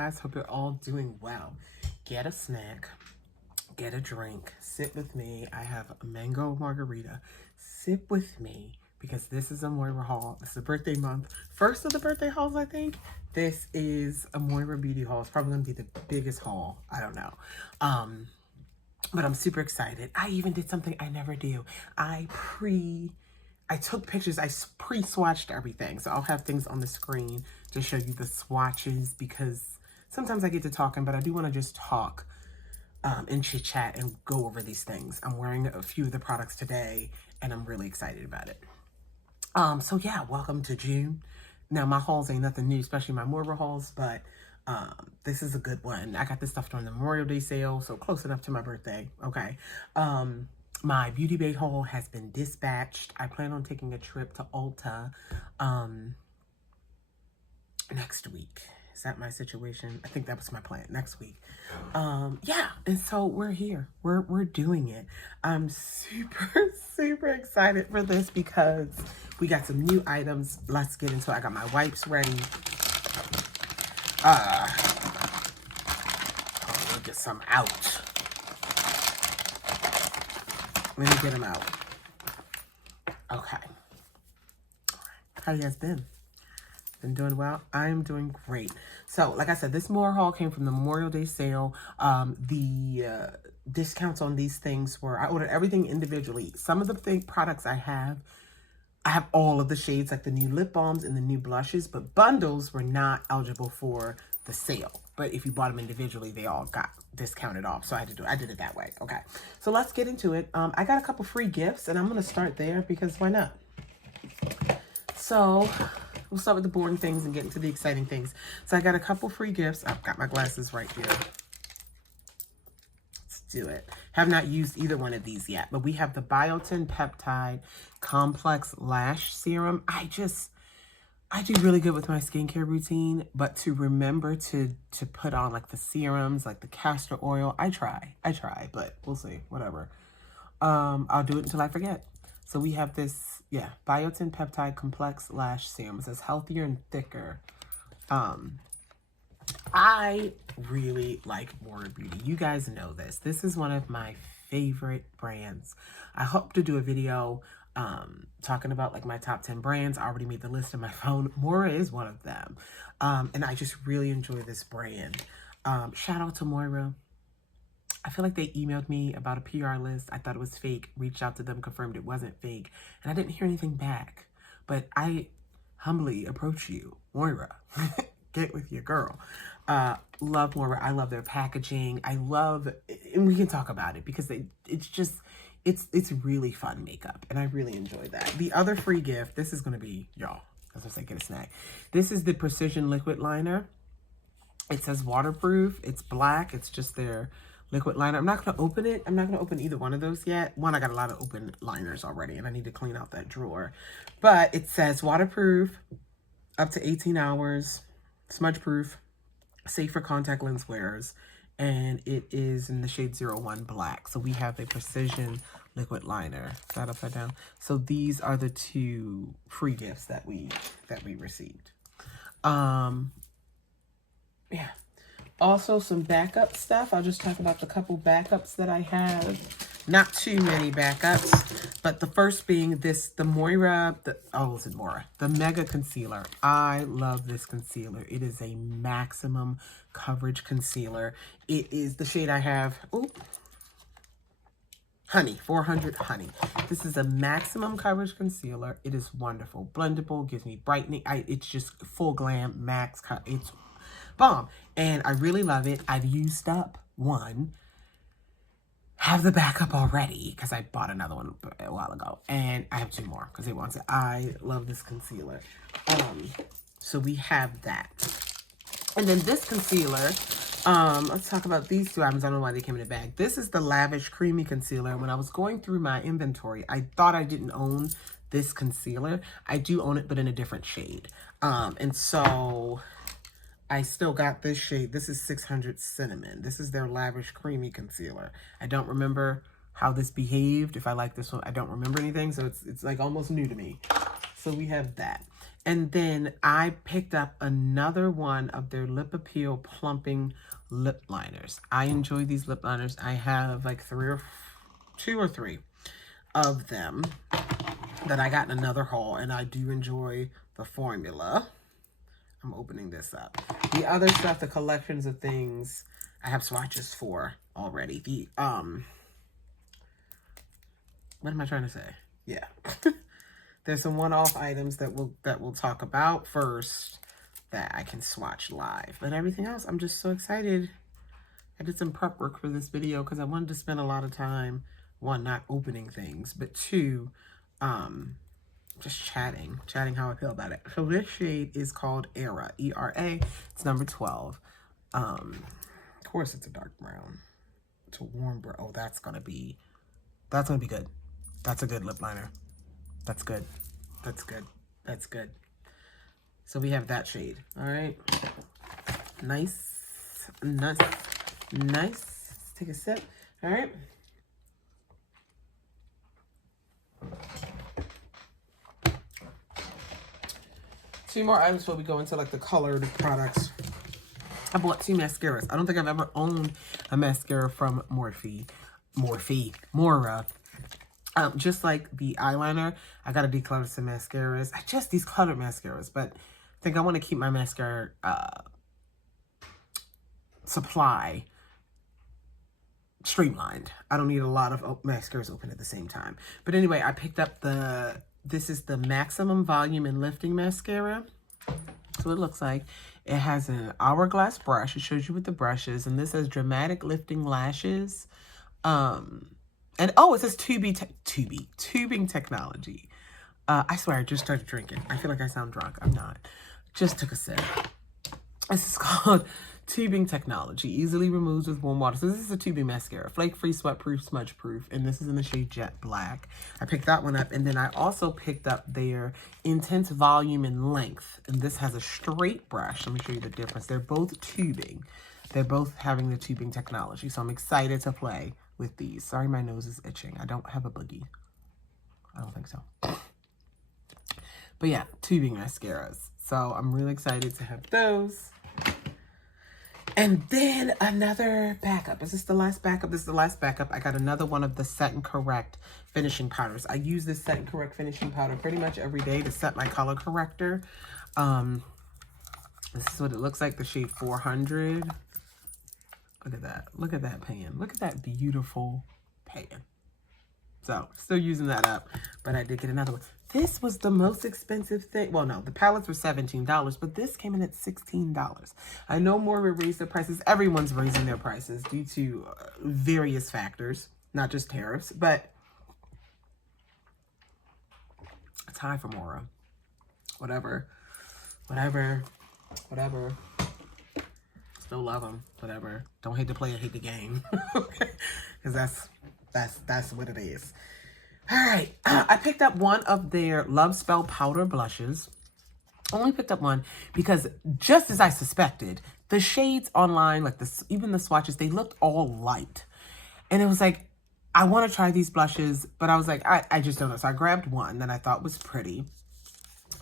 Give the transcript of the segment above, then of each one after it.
guys, hope you're all doing well. Get a snack, get a drink, sit with me. I have a mango margarita. Sit with me because this is a Moira haul. This is a birthday month. First of the birthday hauls, I think. This is a Moira beauty haul. It's probably gonna be the biggest haul. I don't know. But I'm super excited. I even did something I never do. I took pictures, I pre-swatched everything. So I'll have things on the screen to show you the swatches because sometimes I get to talking, but I do want to just talk and chit chat and go over these things. I'm wearing a few of the products today and I'm really excited about it. So yeah, welcome to June. Now my hauls ain't nothing new, especially my Moira hauls, but this is a good one. I got this stuff during the Memorial Day sale, so close enough to my birthday. Okay. My Beauty Bay haul has been dispatched. I plan on taking a trip to Ulta next week. Is that my situation? I think that was my plan, next week. Yeah, and so we're here. We're doing it. I'm super excited for this because we got some new items. Let's get into it. I got my wipes ready. Let me get some out. Let me get them out. Okay. How you guys been? Been doing well? I'm doing great. So, like I said, this Moira haul came from the Memorial Day sale. The discounts on these things were, I ordered everything individually. Some of the products I have all of the shades, like the new lip balms and the new blushes, but bundles were not eligible for the sale. But if you bought them individually, they all got discounted off. So I did it that way. Okay. So let's get into it. I got a couple free gifts and I'm going to start there because why not? So we'll start with the boring things and get into the exciting things. So I got a couple free gifts. I've got my glasses right here. Let's do it. Have not used either one of these yet, but we have the Biotin Peptide Complex Lash Serum. I do really good with my skincare routine, but to remember to put on like the serums, like the castor oil, I try, but we'll see, whatever. I'll do it until I forget. So we have this, Biotin Peptide Complex Lash Serum. It says healthier and thicker. I really like Youre Beauty. You guys know this. This is one of my favorite brands. I hope to do a video talking about like my top 10 brands. I already made the list in my phone. Moira is one of them. And I just really enjoy this brand. Shout out to Moira. I feel like they emailed me about a PR list. I thought it was fake. Reached out to them, confirmed it wasn't fake. And I didn't hear anything back. But I humbly approach you, Moira. Get with your girl. Love Moira. I love their packaging. And we can talk about it because it's really fun makeup. And I really enjoy that. The other free gift, this is going to be, y'all, as I say, get a snack. This is the Precision Liquid Liner. It says waterproof. It's black. It's just their liquid liner. I'm not going to open it. I'm not going to open either one of those yet. One, I got a lot of open liners already, and I need to clean out that drawer. But it says waterproof, up to 18 hours, smudge proof, safe for contact lens wearers, and it is in the shade 01 black. So we have a Precision Liquid Liner. Is that upside down? So these are the two free gifts that we received. Yeah. Also some backup stuff. I'll just talk about the couple backups that I have. Not too many backups, but the first being the Moira, the Mega Concealer. I love this concealer. It is a maximum coverage concealer. It is the shade I have, Honey, 400 Honey. This is a maximum coverage concealer. It is wonderful. Blendable, gives me brightening. It's just full glam, max, it's bomb. And I really love it. I've used up one. Have the backup already because I bought another one a while ago. And I have two more because they want it. I love this concealer. So we have that. And then this concealer, let's talk about these two items. I don't know why they came in a bag. This is the Lavish Creamy Concealer. When I was going through my inventory, I thought I didn't own this concealer. I do own it, but in a different shade. And so I still got this shade. This is 600 Cinnamon. This is their Lavish Creamy Concealer. I don't remember how this behaved. If I like this one, I don't remember anything. So it's like almost new to me. So we have that. And then I picked up another one of their Lip Appeal Plumping Lip Liners. I enjoy these lip liners. I have like two or three of them that I got in another haul, and I do enjoy the formula. I'm opening this up. The other stuff, the collections of things, I have swatches for already. The, what am I trying to say? Yeah. There's some one-off items that we'll talk about first that I can swatch live. But everything else, I'm just so excited. I did some prep work for this video because I wanted to spend a lot of time, one, not opening things, but two, just chatting how I feel about it. So this shade is called Era, E-R-A. It's number 12. Of course it's a dark brown. It's a warm brown. Oh, that's gonna be good. That's a good lip liner. That's good. That's good. That's good. So we have that shade. All right. Nice. Nice. Nice. Let's take a sip. All right. Two more items before we go into like the colored products. I bought two mascaras. I don't think I've ever owned a mascara from Moira. Just like the eyeliner, I gotta declutter some mascaras. These colored mascaras, but I think I want to keep my mascara supply streamlined. I don't need a lot of mascaras open at the same time. But anyway, I picked up this is the Maximum Volume and Lifting Mascara. So it looks like it has an hourglass brush. It shows you what the brush is, and this says Dramatic Lifting Lashes. And oh, it says tubing technology. I swear, I just started drinking. I feel like I sound drunk. I'm not. Just took a sip. This is called Tubing Technology. Easily removes with warm water. So this is a tubing mascara. Flake-free, sweat-proof, smudge-proof. And this is in the shade Jet Black. I picked that one up. And then I also picked up their Intense Volume and Length. And this has a straight brush. Let me show you the difference. They're both tubing. They're both having the tubing technology. So I'm excited to play with these. Sorry, my nose is itching. I don't have a boogie. I don't think so. But yeah, tubing mascaras. So I'm really excited to have those. And then another backup. Is this the last backup? This is the last backup. I got another one of the Set and Correct finishing powders. I use this Set and Correct finishing powder pretty much every day to set my color corrector. This is what it looks like, the shade 400. Look at that. Look at that pan. Look at that beautiful pan. So, still using that up, but I did get another one. This was the most expensive thing. Well, no, the palettes were $17, but this came in at $16. I know Moira raised their prices. Everyone's raising their prices due to various factors, not just tariffs, but it's high for Moira. Whatever. Still love them. Whatever. Don't hate the player, hate the game. Okay? Because that's what it is. All right. I picked up one of their Love Spell powder blushes. Only picked up one because just as I suspected, the shades online, like even the swatches, they looked all light. And it was like, I want to try these blushes, but I was like, I just don't know. So I grabbed one that I thought was pretty.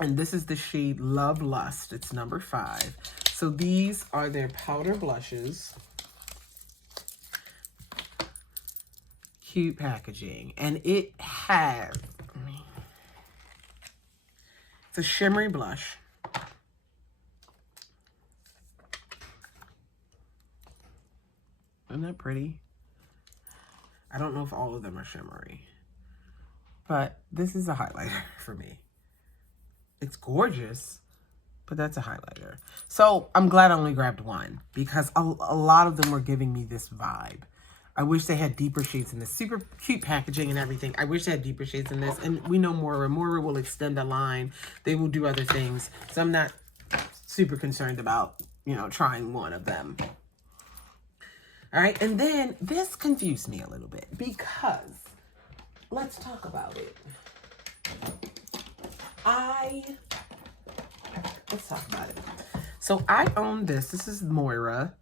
And this is the shade Love Lust. It's number 5. So these are their powder blushes. Cute packaging. And it has, it's a shimmery blush. Isn't that pretty? I don't know if all of them are shimmery, but this is a highlighter for me. It's gorgeous, but that's a highlighter. So I'm glad I only grabbed one because a lot of them were giving me this vibe. I wish they had deeper shades in this. Super cute packaging and everything. I wish they had deeper shades in this. And we know Moira. Moira will extend a line. They will do other things. So I'm not super concerned about, you know, trying one of them. All right. And then this confused me a little bit because let's talk about it. Let's talk about it. So I own this. This is Moira.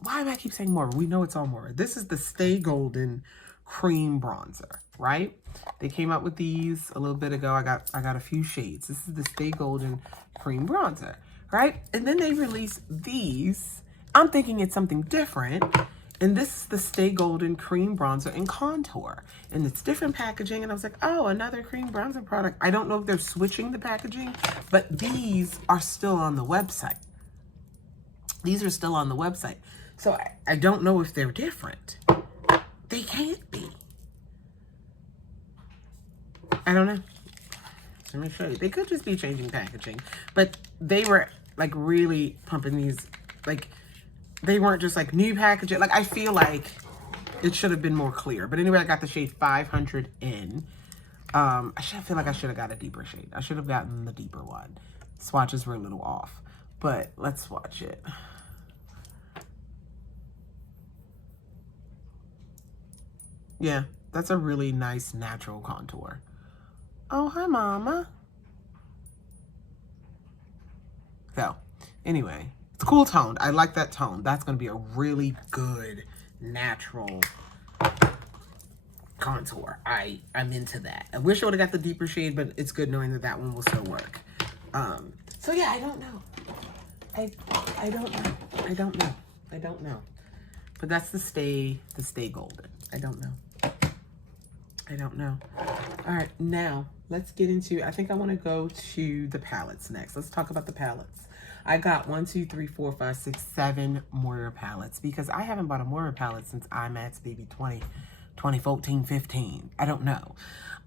Why do I keep saying Moira? We know it's all Moira. This is the Stay Golden Cream Bronzer. right? They came out with these a little bit ago. I got a few shades. This is the Stay Golden Cream Bronzer, right? And then they released these. I'm thinking it's something different. And this is the Stay Golden Cream Bronzer and Contour. And it's different packaging. And I was like, oh, another cream bronzer product. I don't know if they're switching the packaging, but these are still on the website. These are still on the website. So I don't know if they're different. They can't be. I don't know. Let me show you. They could just be changing packaging. But they were like really pumping these. Like they weren't just like new packaging. Like I feel like it should have been more clear. But anyway, I got the shade 500N. Feel like I should have got a deeper shade. I should have gotten the deeper one. Swatches were a little off. But let's swatch it. Yeah, that's a really nice natural contour. Oh, hi, Mama. So, anyway, it's a cool tone. I like that tone. That's going to be a really good natural contour. I'm into that. I wish I would have got the deeper shade, but it's good knowing that that one will still work. So yeah, I don't know. I don't know. But that's the Stay Golden. I don't know. All right, now let's get into, I think I want to go to the palettes next. Let's talk about the palettes. I got 1, 2, 3, 4, 5, 6, 7 Moira palettes because I haven't bought a Moira palette since IMAX maybe 2014, 15. I don't know.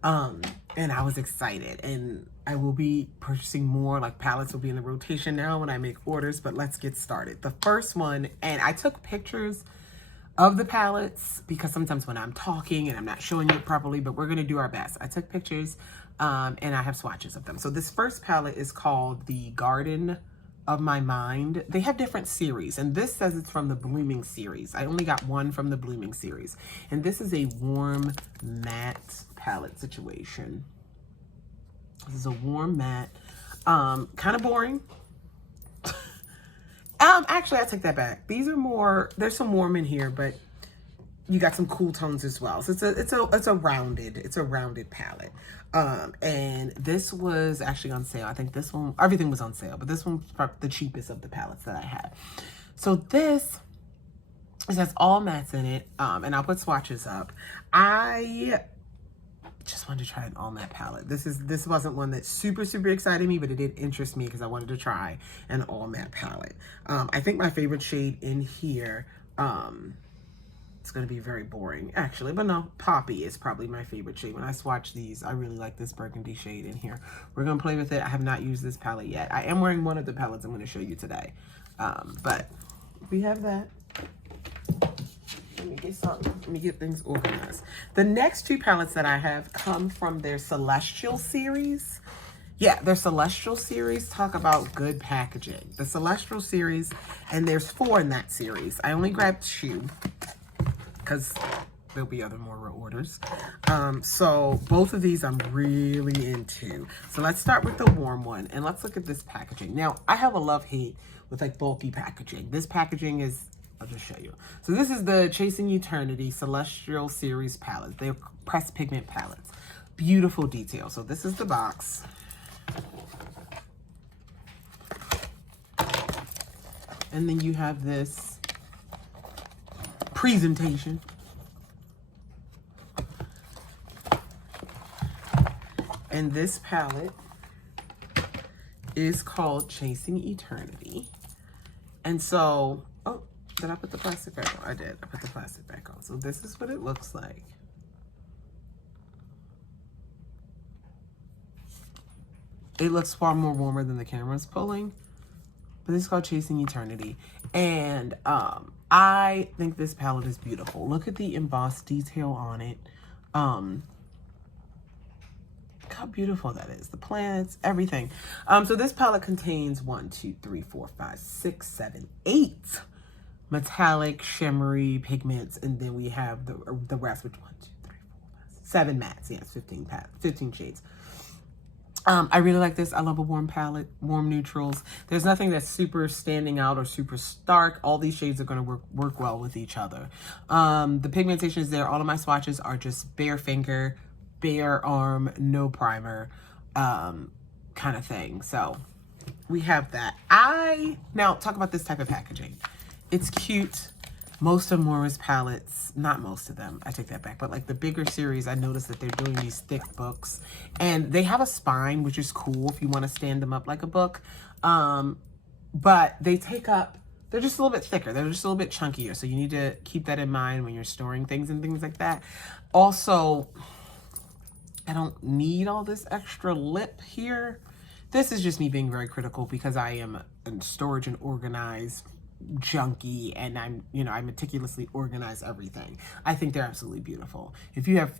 And I was excited, and I will be purchasing more. Like palettes will be in the rotation now when I make orders, but let's get started. The first one, and I took pictures of the palettes because sometimes when I'm talking and I'm not showing it properly, but we're going to do our best. I took pictures and I have swatches of them. So this first palette is called the Garden of My Mind. They have different series, and this says it's from the Blooming series. I only got one from the Blooming series, and this is a warm matte palette situation. This is a warm matte, kind of boring. Actually, I take that back. These are more, there's some warm in here, but you got some cool tones as well. So it's a rounded palette. And this was actually on sale. I think this one, everything was on sale, but this one was the cheapest of the palettes that I had. So this, it has all mattes in it. And I'll put swatches up. I just wanted to try an all matte palette. This wasn't one that super excited me, but it did interest me because I wanted to try an all matte palette. I think my favorite shade in here, it's going to be very boring actually, but no, Poppy is probably my favorite shade. When I swatch these, I really like this burgundy shade in here. We're going to play with it. I have not used this palette yet. I am wearing one of the palettes I'm going to show you today. But we have that. Let me get something. Let me get things organized. The next two palettes that I have come from their Celestial series. Yeah, their Celestial series. Talk about good packaging. The Celestial series, and there's 4 in that series. I only grabbed 2 because there'll be other Moira orders. So both of these I'm really into. So let's start with the warm one, and let's look at this packaging. Now, I have a love-hate with like bulky packaging. This packaging is, I'll just show you. So this is the Chasing Eternity Celestial Series palettes. They're pressed pigment palettes. Beautiful detail. So this is the box. And then you have this presentation. And this palette is called Chasing Eternity. And so, oh, did I put the plastic back on? I did. I put the plastic back on. So this is what it looks like. It looks far more warmer than the camera's pulling. But this is called Chasing Eternity. And I think this palette is beautiful. Look at the embossed detail on it. Look how beautiful that is. The planets, everything. So this palette contains 1, 2, 3, 4, 5, 6, 7, 8 metallic, shimmery pigments, and then we have the rest, which 1, 2, 3, 4, 5, 7 mattes. Yes, 15 shades. I really like this. I love a warm palette, warm neutrals. There's nothing that's super standing out or super stark. All these shades are going to work well with each other. The pigmentation is there. All of my swatches are just bare finger, bare arm, no primer, kind of thing. So we have that. Now talk about this type of packaging. It's cute. Most of Moira's palettes, not most of them, I take that back, but like the bigger series, I noticed that they're doing these thick books, and they have a spine, which is cool if you want to stand them up like a book. But they take up, they're just a little bit thicker. They're just a little bit chunkier. So you need to keep that in mind when you're storing things and things like that. Also, I don't need all this extra lip here. This is just me being very critical because I am in storage and organized junkie, and I meticulously organize everything. I think they're absolutely beautiful. If you have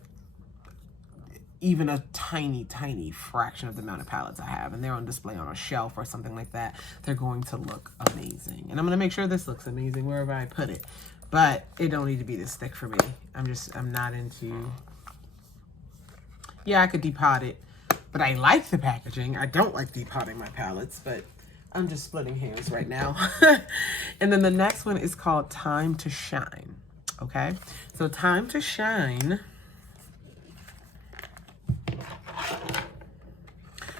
even a tiny fraction of the amount of palettes I have and they're on display on a shelf or something like that, they're going to look amazing. And I'm going to make sure this looks amazing wherever I put it, but it don't need to be this thick for me. I'm not into, yeah, I could depot it, but I like the packaging. I don't like depotting my palettes, but I'm just splitting hairs right now. And then the next one is called Time to Shine. Okay, so Time to Shine,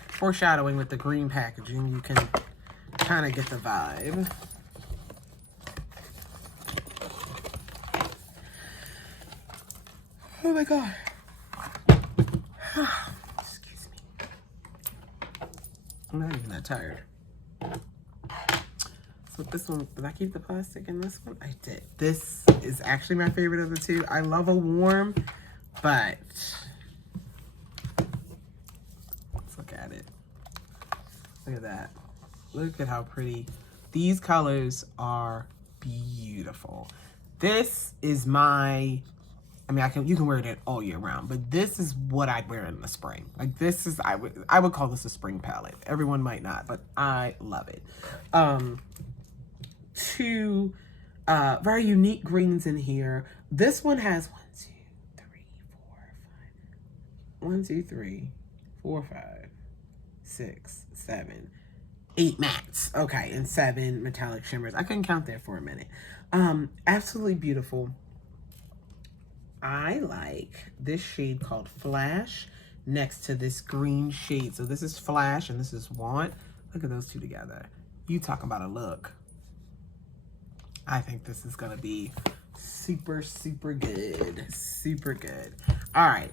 foreshadowing with the green packaging, you can kind of get the vibe. Oh my God. Excuse me. I'm not even that tired. So this one, did I keep the plastic in this one? I did. This is actually my favorite of the two. I love a warm, but let's look at it. Look at that. Look at how pretty. These colors are beautiful. This is my, I mean, you can wear it all year round, but this is what I'd wear in the spring. Like this is, I would call this a spring palette. Everyone might not, but I love it. Two very unique greens in here. This one has 8 mattes. Okay, and 7 metallic shimmers. I couldn't count there for a minute. Absolutely beautiful. I like this shade called Flash next to this green shade. So this is Flash and this is Want. Look at those two together. You talk about a look. I think this is gonna be super good. Super good. All right.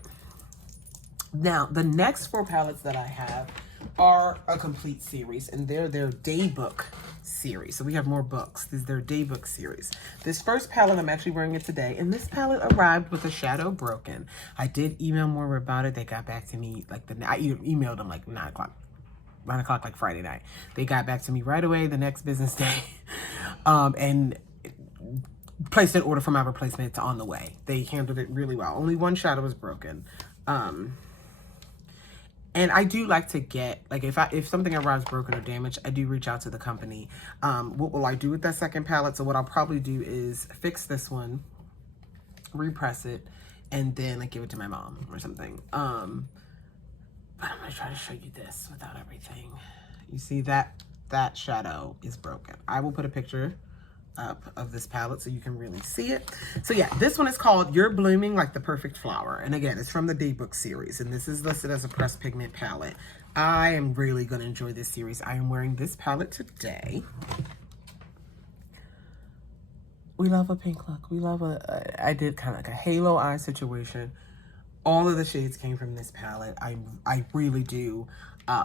Now, the next 4 palettes that I have are a complete series, and they're their daybook series. So we have more books. This is their daybook series. This first palette, I'm actually wearing it today, and this palette arrived with a shadow broken. I did email Moira about it. They got back to me like I emailed them like 9 o'clock like Friday night. They got back to me right away the next business day, and placed an order for my replacement. It's on the way. They handled it really well. Only one shadow was broken. And I do like to get, like, if something arrives broken or damaged, I do reach out to the company. What will I do with that second palette? So what I'll probably do is fix this one, repress it, and then like give it to my mom or something. But I'm gonna try to show you this without everything. You see that shadow is broken. I will put a picture up of this palette so you can really see it. So yeah, this one is called Youre Blooming Like the Perfect Flower. And again, it's from the Daybook series, and this is listed as a pressed pigment palette. I am really going to enjoy this series. I am wearing this palette today. We love a pink look. We love I did kind of like a halo eye situation. All of the shades came from this palette. I really do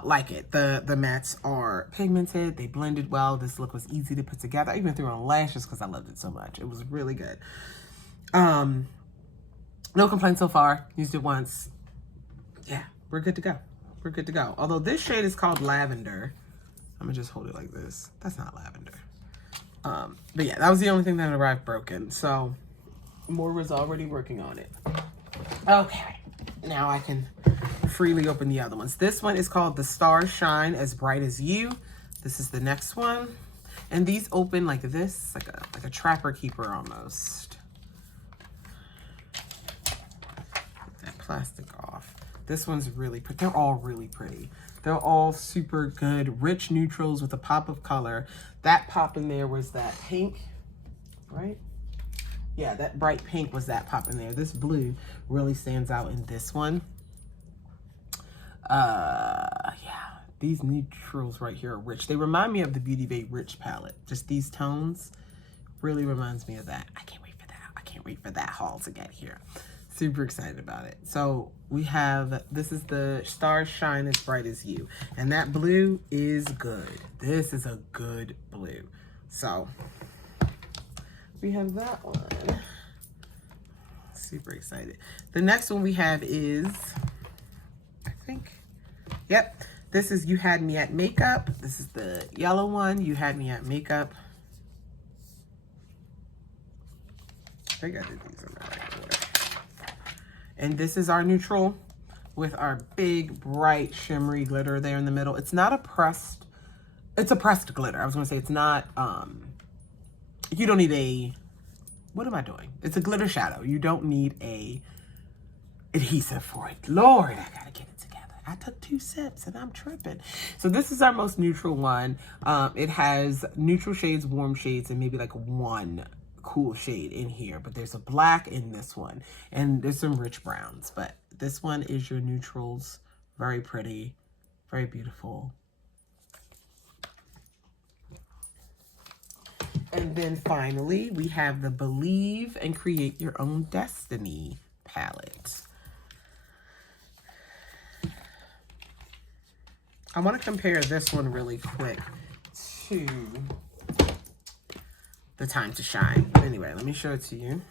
like it. The mattes are pigmented. They blended well. This look was easy to put together. I even threw on lashes because I loved it so much. It was really good. No complaints so far. Used it once. Yeah, we're good to go. We're good to go. Although this shade is called Lavender. I'm gonna just hold it like this. That's not lavender. But yeah, that was the only thing that arrived broken. So Moira's already working on it. Okay, now I can freely open the other ones. This one is called The Stars Shine As Bright As You. This is the next one. And these open like this, like a trapper keeper almost. Get that plastic off. This one's really pretty. They're all really pretty. They're all super good, rich neutrals with a pop of color. That pop in there was that pink, right? Yeah, that bright pink was that pop in there. This blue really stands out in this one. Yeah, these neutrals right here are rich. They remind me of the Beauty Bay Rich palette. Just these tones really reminds me of that. I can't wait for that. I can't wait for that haul to get here. Super excited about it. So we have, this is the Stars Shine As Bright As You. And that blue is good. This is a good blue. So we have that one. Super excited. The next one we have is, I think, yep. This is You Had Me At Makeup. This is the yellow one, You Had Me At Makeup. I think I did these in the right order. And this is our neutral with our big, bright, shimmery glitter there in the middle. It's not a pressed, it's a pressed glitter. I was gonna say it's not, you don't need a, what am I doing? It's a glitter shadow. You don't need a adhesive for it. Lord, I gotta get it together. I took 2 sips and I'm tripping. So this is our most neutral one. It has neutral shades, warm shades, and maybe like one cool shade in here, but there's a black in this one and there's some rich browns, but this one is your neutrals. Very pretty, very beautiful. And then finally we have the Believe and Create Your Own Destiny palette. I want to compare this one really quick to the Time to Shine. Anyway, let me show it to you.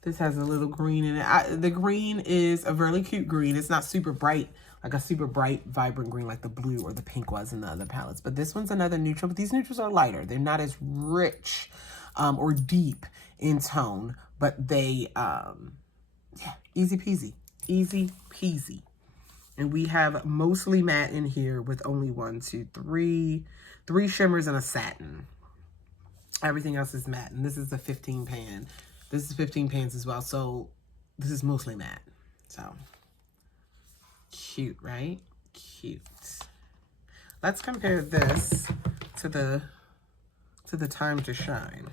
This has a little green in it. The green is a really cute green. It's not super bright, like a super bright, vibrant green like the blue or the pink was in the other palettes. But this one's another neutral, but these neutrals are lighter. They're not as rich or deep in tone, but they, yeah, easy peasy, easy peasy. And we have mostly matte in here with only 1, 2, 3 shimmers and a satin. Everything else is matte, and this is a 15 pan. This is 15 pans as well, so this is mostly matte. So, cute, right? Cute. Let's compare this to the Time to Shine.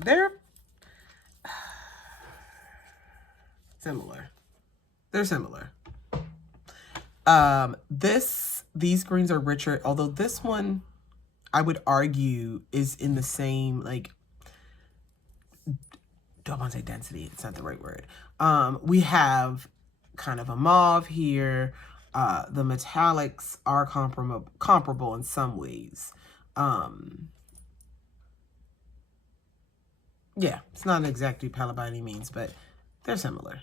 They're similar. They're similar. These greens are richer, although this one, I would argue, is in the same, like, don't want to say density, it's not the right word. We have kind of a mauve here. The metallics are comparable in some ways. Yeah, it's not an exact dupe palette by any means, but they're similar.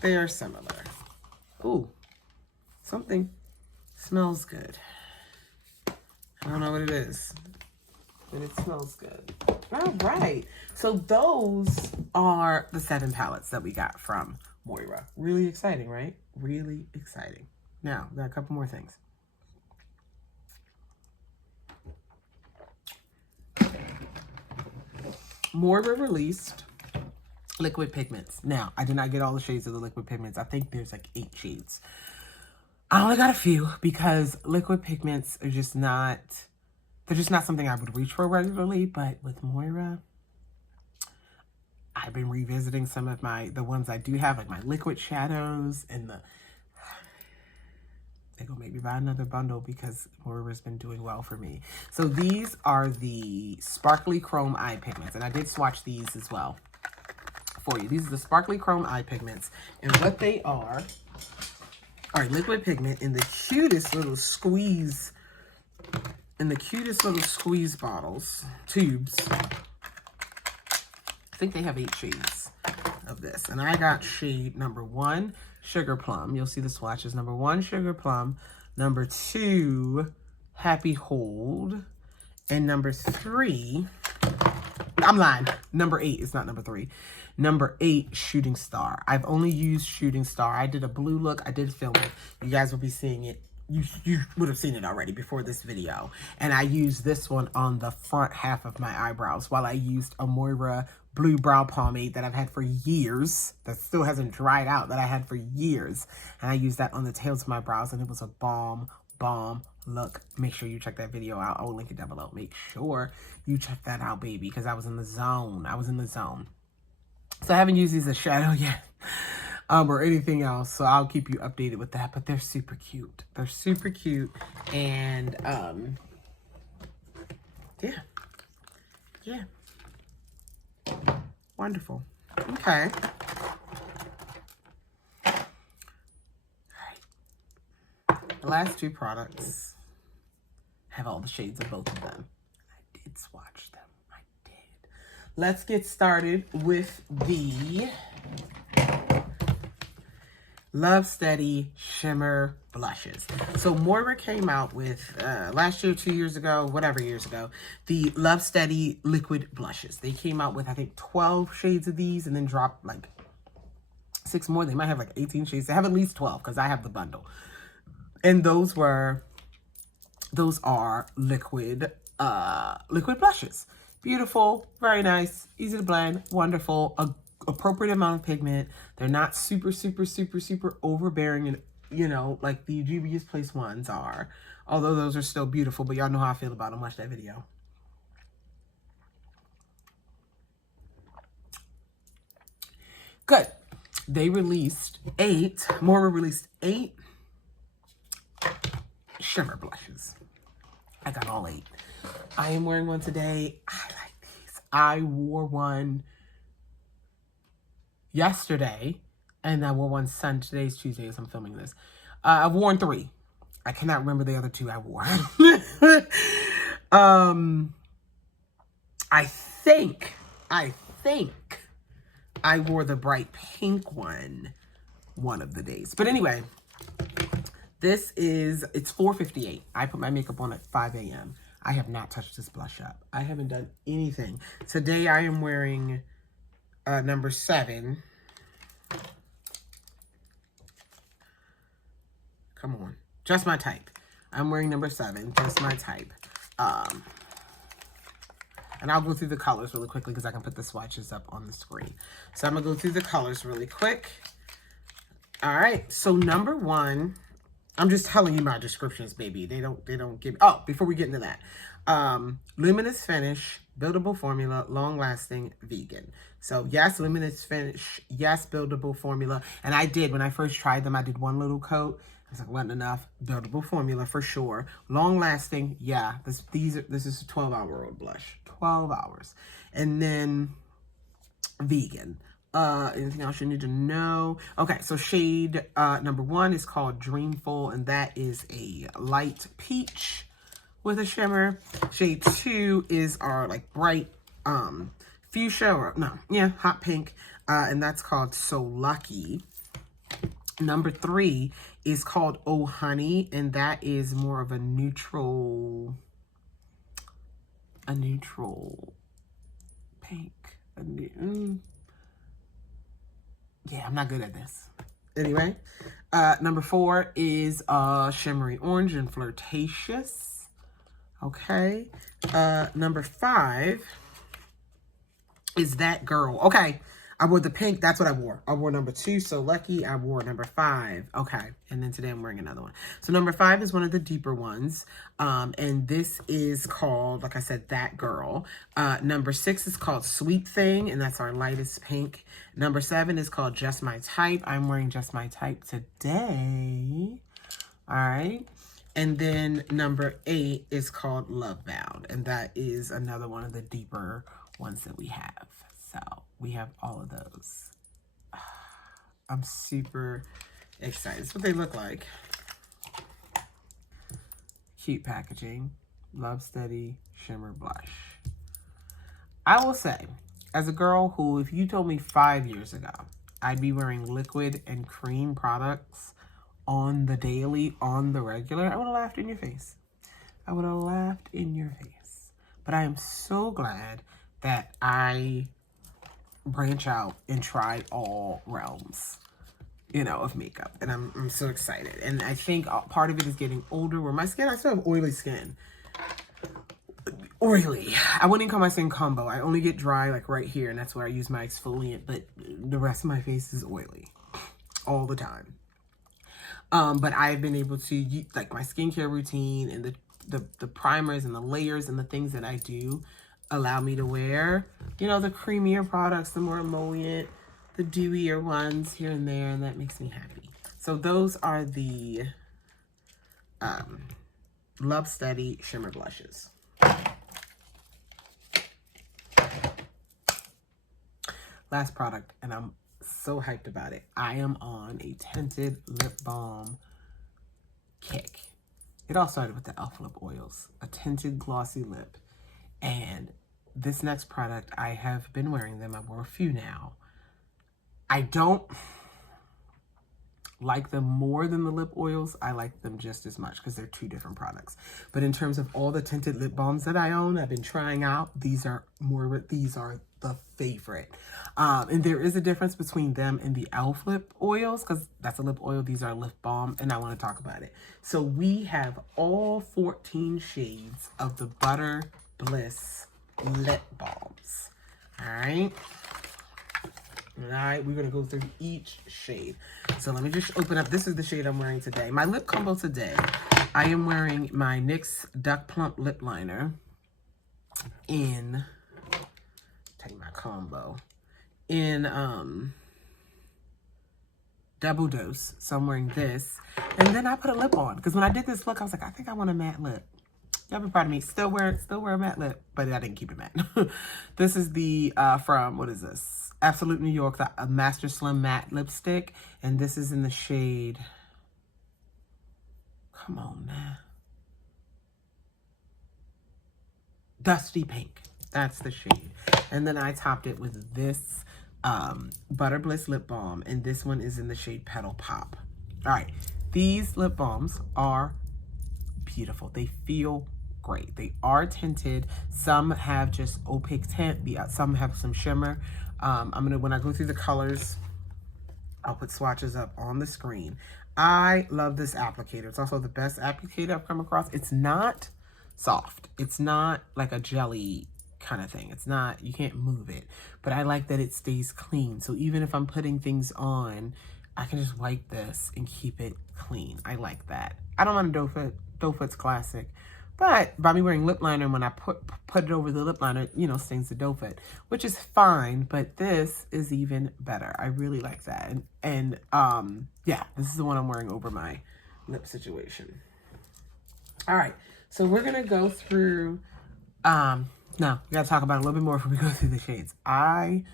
They are similar. Ooh, something smells good. I don't know what it is, but it smells good. All right, so those are the 7 palettes that we got from Moira. Really exciting, right? Really exciting. Now, we got a couple more things. Moira released liquid pigments. Now, I did not get all the shades of the liquid pigments. I think there's like 8 shades. I only got a few because liquid pigments are just not, they're just not something I would reach for regularly. But with Moira, I've been revisiting some of the ones I do have, like my liquid shadows and they're gonna make me buy another bundle because Moira's been doing well for me. So these are the Sparkly Chrome Eye Pigments, and I did swatch these as well for you. These are the Sparkly Chrome Eye Pigments, and what they are liquid pigment in the cutest little squeeze, bottles, tubes. I think they have 8 shades of this, and I got shade number 1, Sugar Plum. You'll see the swatches. Number 1, Sugar Plum. Number 2, Happy Hold. And number 3, I'm lying. Number 8 is not number 3. Number 8, Shooting Star. I've only used Shooting Star. I did a blue look. I did film it. You guys will be seeing it. You would have seen it already before this video. And I used this one on the front half of my eyebrows while I used a Moira blue brow pomade that I've had for years, that still hasn't dried out, that I had for years. And I used that on the tails of my brows, and it was a bomb look. Make sure you check that video out. I'll link it down below. Make sure you check that out, baby, because I was in the zone. I was in the zone. So I haven't used these as shadow yet, or anything else. So I'll keep you updated with that. But they're super cute. They're super cute. And, yeah. Yeah. Wonderful. Okay. All right. The last two products have all the shades of both of them. I did swatch them. I did. Let's get started with the Love Steady Shimmer Blushes. So Moira came out with, last year, 2 years ago, whatever years ago, the Love Steady Liquid Blushes. They came out with, I think, 12 shades of these and then dropped like 6 more. They might have like 18 shades. They have at least 12 because I have the bundle. And those are liquid blushes. Beautiful, very nice, easy to blend, wonderful, appropriate amount of pigment. They're not super overbearing and, you know, like the Juvia's Place ones are. Although those are still beautiful, but y'all know how I feel about them. Watch that video. Good. They released 8. Moira released 8 shimmer blushes. I got all 8. I am wearing one today. I like these. I wore one yesterday, and I wore one Sunday. Today's Tuesday as I'm filming this. I've worn 3. I cannot remember the other 2 I wore. I think I wore the bright pink one of the days. But anyway, it's 4:58. I put my makeup on at 5 a.m. I have not touched this blush up. I haven't done anything. Today I am wearing number 7. Come on. Just my type. I'm wearing number 7. Just my type. And I'll go through the colors really quickly because I can put the swatches up on the screen. So I'm going to go through the colors really quick. All right. So number 1, I'm just telling you my descriptions, baby. They don't give... Oh, before we get into that. Luminous Finish, buildable formula, long-lasting, vegan. So yes, Luminous Finish, yes, buildable formula. And I did, when I first tried them, I did one little coat. I was like, wasn't enough. Buildable formula for sure. Long-lasting, yeah. This is a 12-hour-old blush. 12 hours. And then vegan. Anything else you need to know? Okay, so shade number 1 is called Dreamful, and that is a light peach with a shimmer. Shade 2 is our like bright fuchsia, or hot pink, and that's called So Lucky. Number 3 is called Oh Honey, and that is more of a neutral pink. Yeah, I'm not good at this. Anyway, number 4 is Shimmery Orange and Flirtatious. Okay. Number 5 is That Girl. Okay. I wore the pink. That's what I wore. I wore number 2, So Lucky. I wore number 5. Okay. And then today I'm wearing another one. So number 5 is one of the deeper ones. And this is called, like I said, That Girl. Number 6 is called Sweet Thing. And that's our lightest pink. Number 7 is called Just My Type. I'm wearing Just My Type today. All right. And then number 8 is called Love Bound. And that is another one of the deeper ones that we have. So we have all of those. I'm super excited. That's what they look like. Cute packaging. Love Steady Shimmer Blush. I will say, as a girl who, if you told me 5 years ago, I'd be wearing liquid and cream products on the daily, on the regular, I would have laughed in your face. I would have laughed in your face. But I am so glad that I branch out and try all realms, you know, of makeup. And I'm so excited. And I think part of it is getting older, where my skin, I still have oily skin. oily. I wouldn't even call my skin combo. I only get dry like right here, and that's where I use my exfoliant, but the rest of my face is oily all the time. But I've been able to use, like, my skincare routine and the primers and the layers and the things that I do allow me to wear, you know, the creamier products, the more emollient, the dewier ones here and there, and that makes me happy. So those are the Love Steady Shimmer Blushes. Last product, and I'm so hyped about it. I am on a tinted lip balm kick. It all started with the e.l.f. lip oils, a tinted glossy lip. And this next product, I have been wearing them. I wore a few now. I don't like them more than the lip oils. I like them just as much because they're two different products. But in terms of all the tinted lip balms that I own, I've been trying out, these are the favorite. And there is a difference between them and the e.l.f. lip oils, because that's a lip oil, these are lip balm, and I want to talk about it. So we have all 14 shades of the Butter Bliss lip balms. All right. All right, we're going to go through each shade. So let me just open up. This is the shade I'm wearing today. My lip combo today, I am wearing my NYX Duck Plump Lip Liner in, take my combo, in double dose. So I'm wearing this. And then I put a lip on. Because when I did this look, I was like, I think I want a matte lip. Y'all be proud of me. Still wear a matte lip, but I didn't keep it matte. This is the, from, what is this? Absolute New York, the Master Slim Matte Lipstick. And this is in the shade, come on now, Dusty Pink. That's the shade. And then I topped it with this Butter Bliss Lip Balm. And this one is in the shade Petal Pop. All right. These lip balms are beautiful. They feel great. They are tinted. Some have just opaque tint. Some have some shimmer. When I go through the colors, I'll put swatches up on the screen. I love this applicator. It's also the best applicator I've come across. It's not soft. It's not like a jelly kind of thing. It's not, you can't move it. But I like that it stays clean. So even if I'm putting things on, I can just wipe this and keep it clean. I like that. I don't want a doe foot. Doe foot's classic. But by me wearing lip liner, when I put it over the lip liner, you know, stings the doe foot, which is fine. But this is even better. I really like that. And yeah, this is the one I'm wearing over my lip situation. All right. So we're going to go through, no, we got to talk about it a little bit more before we go through the shades. I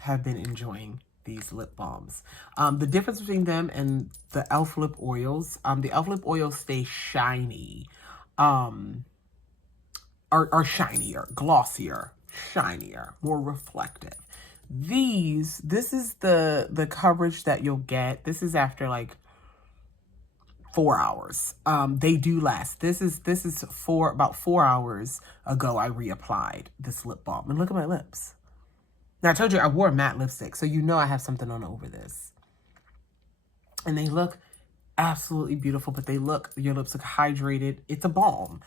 have been enjoying these lip balms. The difference between them and the e.l.f. lip oils, the e.l.f. lip oils stay shiny, are shinier, glossier, shinier, more reflective. This is the coverage that you'll get. This is after like 4 hours. They do last. This is about 4 hours ago I reapplied this lip balm. And look at my lips. Now, I told you I wore a matte lipstick, so you know I have something on over this. And they look absolutely beautiful, but your lips look hydrated. It's a balm.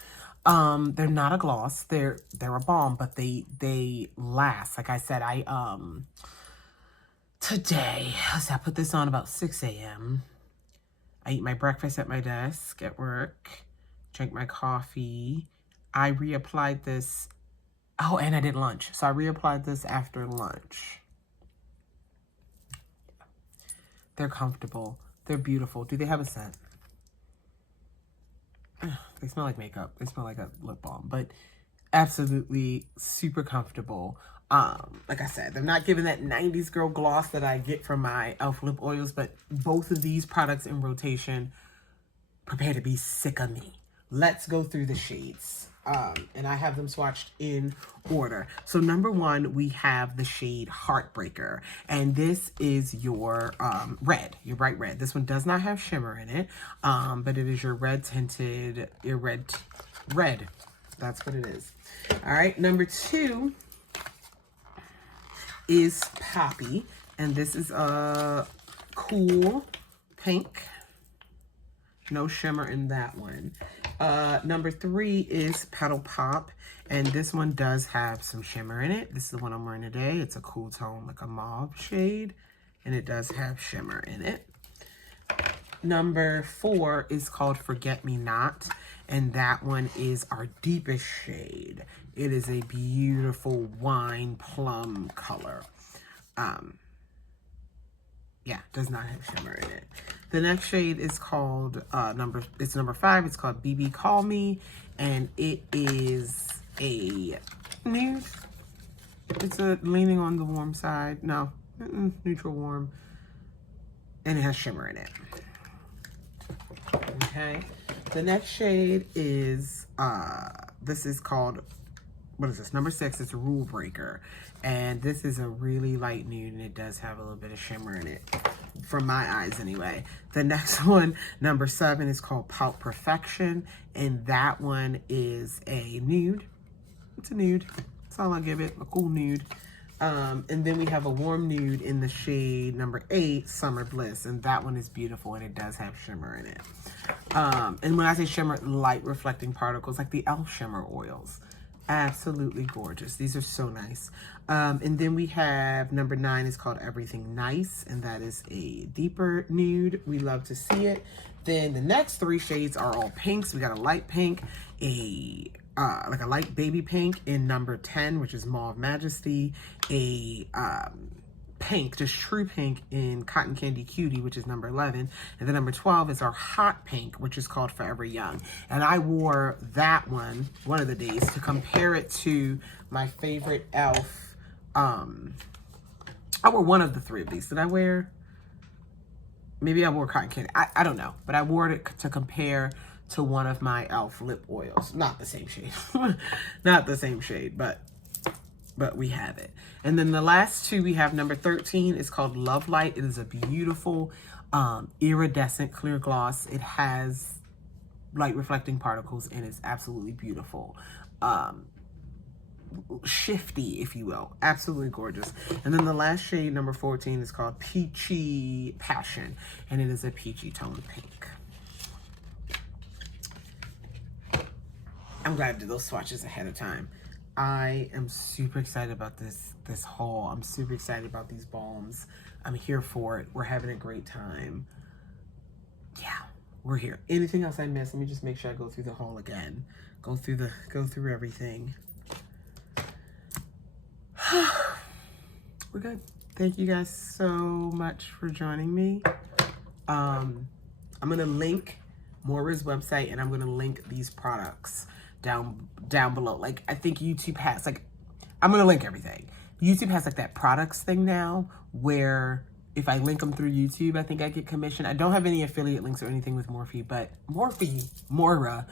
They're not a gloss. They're a balm, but they last. Like I said, today, I put this on about 6 a.m. I eat my breakfast at my desk at work, drank my coffee. I reapplied this. Oh, and I did lunch. So I reapplied this after lunch. They're comfortable. They're beautiful. Do they have a scent? They smell like makeup. They smell like a lip balm, but absolutely super comfortable. Like I said, they're not giving that 90s girl gloss that I get from my e.l.f. lip oils, but both of these products in rotation, prepare to be sick of me. Let's go through the shades. And I have them swatched in order. So number one, we have the shade Heartbreaker. And this is your red, your bright red. This one does not have shimmer in it, but it is your red tinted, red. That's what it is. All right, number two is Poppy. And this is a cool pink. No shimmer in that one. Number 3 is Petal Pop, and this one does have some shimmer in it. This is the one I'm wearing today. It's a cool tone, like a mauve shade, and it does have shimmer in it. Number 4 is called Forget Me Not, and that one is our deepest shade. It is a beautiful wine plum color. Yeah, does not have shimmer in it. The next shade is called number 5. It's called BB Call Me, and it is a nude. It's a leaning on the warm side. No, neutral warm, and it has shimmer in it. Okay. The next shade is this is called, what is this? Number 6. It's Rule Breaker. And this is a really light nude, and it does have a little bit of shimmer in it, from my eyes anyway. The next one, number 7, is called Pout Perfection, and that one is a nude. It's a nude. That's all I'll give it, a cool nude. And then we have a warm nude in the shade number 8, Summer Bliss, and that one is beautiful, and it does have shimmer in it. And when I say shimmer, light reflecting particles, like the e.l.f. shimmer oils. Absolutely gorgeous. These are so nice. And then we have number 9 is called Everything Nice, and that is a deeper nude. We love to see it. Then the next 3 shades are all pinks. We got a light pink, like a light baby pink in number 10, which is Mauve Majesty, a pink, just true pink in Cotton Candy Cutie, which is number 11. And then number 12 is our hot pink, which is called Forever Young. And I wore that one of the days to compare it to my favorite e.l.f. I wore one of the 3 of these. Did I wear? Maybe I wore Cotton Candy. I don't know. But I wore it to compare to one of my e.l.f. lip oils. Not the same shade. Not the same shade, but we have it. And then the last 2 we have, number 13 is called Love Light. It is a beautiful iridescent clear gloss. It has light reflecting particles, and it's absolutely beautiful. Shifty, if you will. Absolutely gorgeous. And then the last shade, number 14, is called Peachy Passion, and it is a peachy tone pink. I'm glad I did those swatches ahead of time. I am super excited about this haul. I'm super excited about these balms. I'm here for it. We're having a great time. Yeah, we're here. Anything else I missed? Let me just make sure I go through the haul again. Go through everything. We're good. Thank you guys so much for joining me. I'm gonna link Moira's website, and I'm gonna link these products down below. Like, I think YouTube has, like, I'm gonna link everything. YouTube has like that products thing now, where if I link them through YouTube, I think I get commission. I don't have any affiliate links or anything with Moira,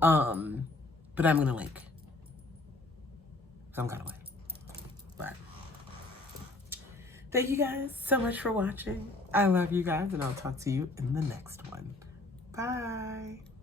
but I'm gonna link some kind of way. But thank you guys so much for watching. I love you guys, and I'll talk to you in the next one. Bye.